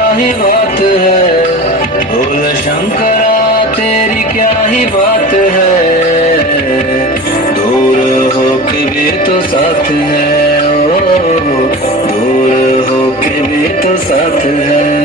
क्या ही बात है, भोले शंकरा तेरी क्या ही बात है।